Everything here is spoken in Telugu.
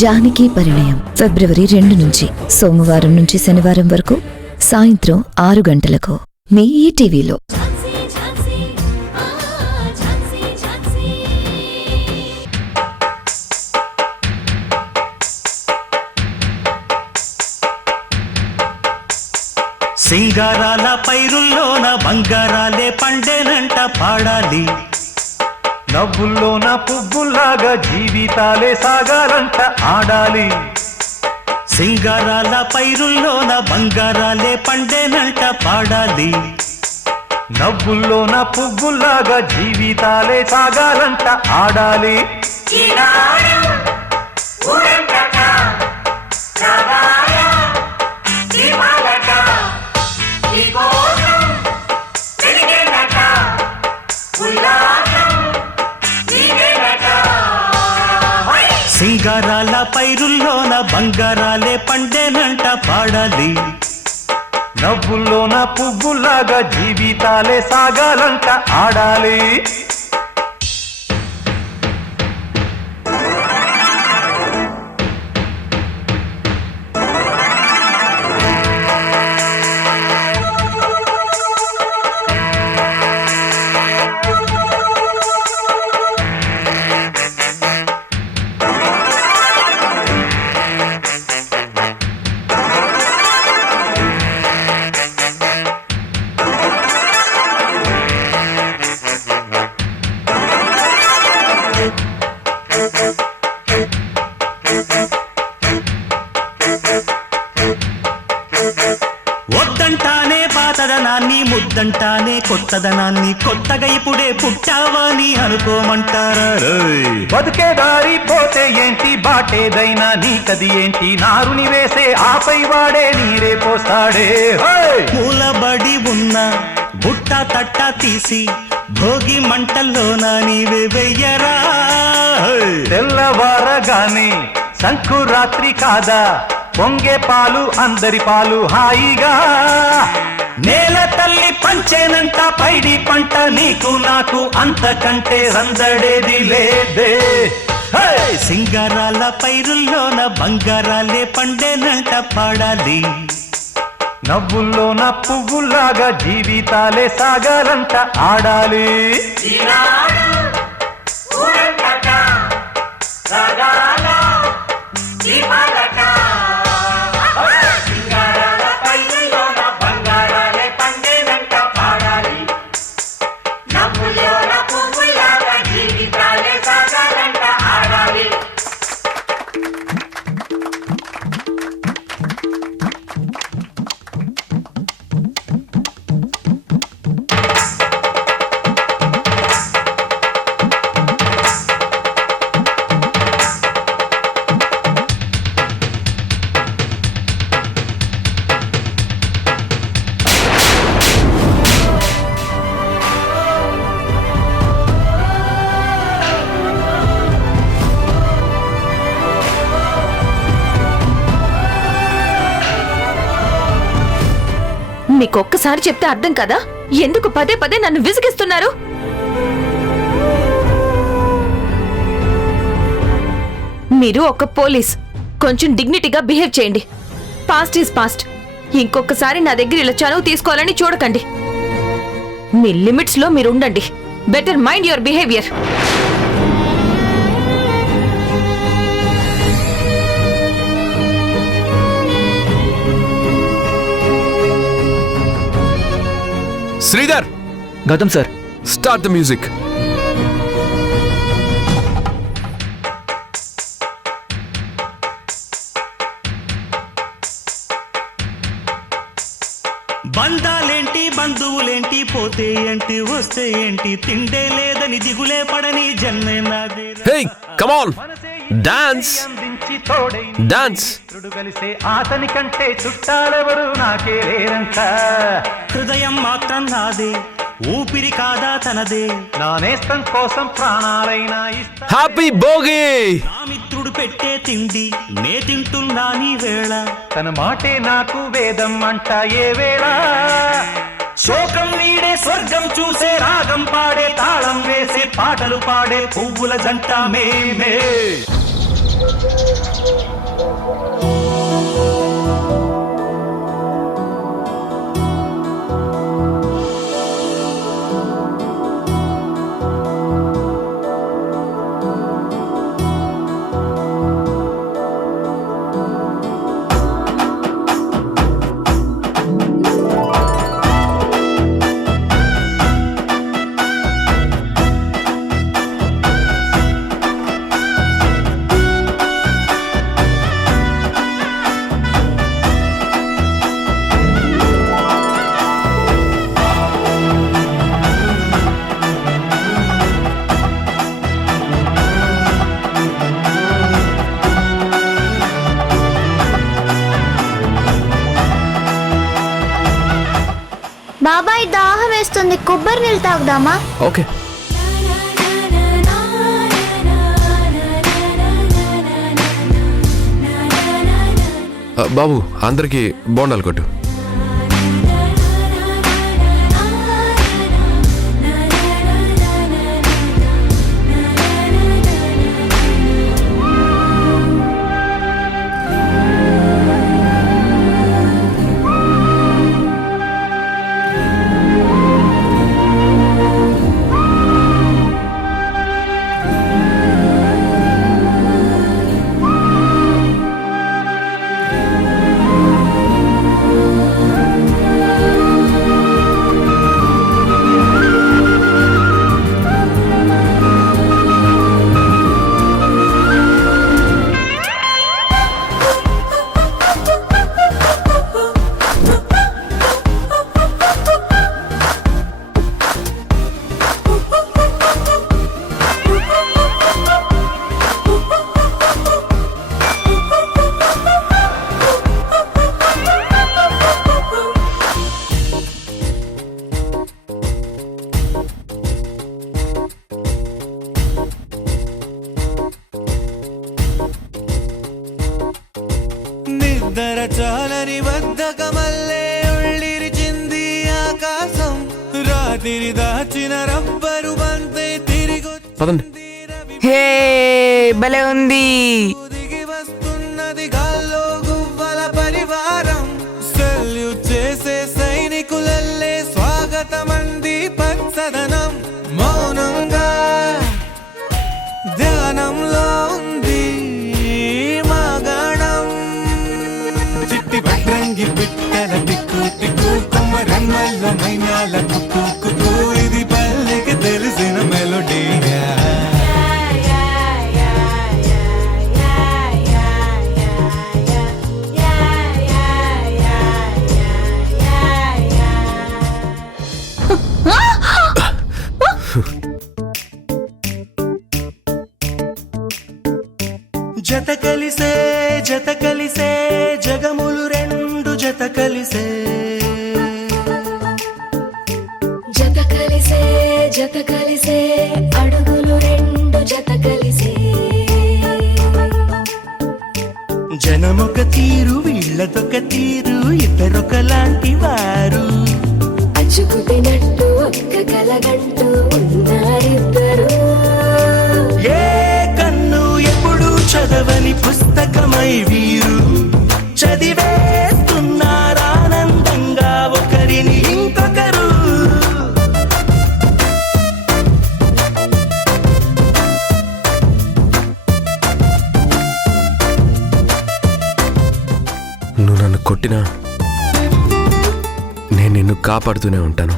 జానకి పరిణయం ఫిబ్రవరి 2 నుంచి సోమవారం నుంచి శనివారం వరకు సాయంత్రం 6 గంటలకు మీ ఈటీవీలో. సింగారాల పైరుల్లోన బంగారాలే పండేనంట పాడాలి, నవ్వుల్లోన పువ్వుల్లాగా జీవితాలే సాగాలంట ఆడాలి. సింగారాల పైరుల్లోన బంగారాలే పండేనంట పాడాలి, నవ్వుల్లోన పువ్వుల్లాగా జీవితాలే సాగాలంట ఆడాలి. సింగారాల పైరుల్లోన బంగారాలే పండేనంట పాడాలి, నవ్వుల్లోన పువ్వుల్లాగా జీవితాలే సాగాలంట ఆడాలి. వద్దంటానే పాతదనాన్ని, ముద్దంటానే కొత్తదనాన్ని, కొత్తగా ఇప్పుడే పుట్టావని అనుకోమంటారా? బతుకే దారి పోతే ఏంటి, బాటేదైనా నీకది ఏంటి, నారుని వేసే ఆపై వాడే నీరే పోస్తాడే. మూలబడి ఉన్న బుట్ట తట్ట తీసి భోగి మంటల్లోన నీవే వెయ్యరా. తెల్లవారగానే సంకురాత్రి కాదా, పొంగే పాలు అందరి పాలు హాయిగా. నేల తల్లి పంచేనంట పైడి పంట, నీకు నాకు అంతకంటే రందడేది లేదే. సింగారాల పైరుల్లోన బంగారాలే పండేనంట పాడాలి, నవ్వుల్లోన పువ్వుల్లాగా జీవితాలే సాగాలంట ఆడాలి. మీకొక్కసారి చెప్తే అర్థం కదా, ఎందుకు పదే పదే నన్ను విసిగిస్తున్నారు? మీరు ఒక పోలీస్, కొంచెం డిగ్నిటీగా బిహేవ్ చేయండి. Past is past. ఇంకొకసారి నా దగ్గర ఇలా చనువు తీసుకోవాలని చూడకండి. మీ లిమిట్స్ లో మీరు ఉండండి. Better mind your behaviour. Sridhar. Gautam sir. Start the music. బంధాలేంటి బంధువులేంటి, పోతే ఏంటి వస్తే ఏంటి, తిండే లేదని దిగులే పడని జన్మే నాదే. Hey come on dance dance. కలిసే ఆతని కంటే చుట్టాలెవరు నాకే లేరంట. హృదయం మాత్రం నాదే, ఊపిరి కాదా తనదే, నా నేస్తం కోసం ప్రాణాలైనా ఇస్తా. హ్యాపీ భోగి. నా మిత్రుడు పెట్టే తిండి నే తింటున్నా నీ వేళ, తన మాటే నాకు వేదం అంట ఏ వేళ. శోకం వీడే స్వర్గం చూసే, రాగం పాడే తాళం వేసే, పాటలు పాడే పువ్వుల జంట మేమే. బాబాయ్ దాహం వేస్తుంది, కొబ్బరి నీళ్ళు తాగుదామా? ఓకే. బాబు అందరికి బోండాలు కొట్టు. నిద్ర చాలని బద్ధకమల్లే ఉళ్ళిరిచింది ఆకాశం, రాత్రి దాచిన రబ్బరు బంతే తిరిగి పదండి. హే భలే ఉంది. దిగి వస్తున్నది గాల్లో గువ్వల పరివారం, సెల్యూట్ చేసే సైనికులల్లే స్వాగతమంది పచ్చదనం, మౌనంగా ధ్యానంలో ఉంది మాగణం. చిట్టి భద్రంగి పిట్టల టిక్కు టిక్కు, కొమ్మరమ్మల్ల మైనాల కుక్కు కుక్కు, ఇది పల్లెకి తెలిసిన మెలోడీగా. జత కలిసే జత కలిసే జగములు రెండు జత కలిసే, జత కలిసే జత కలిసే అడుగులు రెండు జత కలిసే, జనమొక తీరు వీళ్ళదొక తీరు, ఇద్దరొకలాంటి వారు, అచ్చుకుతినట్టు ఒక్క కలగంటూ ఉన్నారిద్దరు. ఏ కన్ను ఎప్పుడు చదవని పుస్తకమై వీరు చదివేస్తున్నారానందంగా ఒకరిని ఇంకొకరు. నువ్వు నన్ను కొట్టినా నేను నిన్ను కాపాడుతూనే ఉంటాను.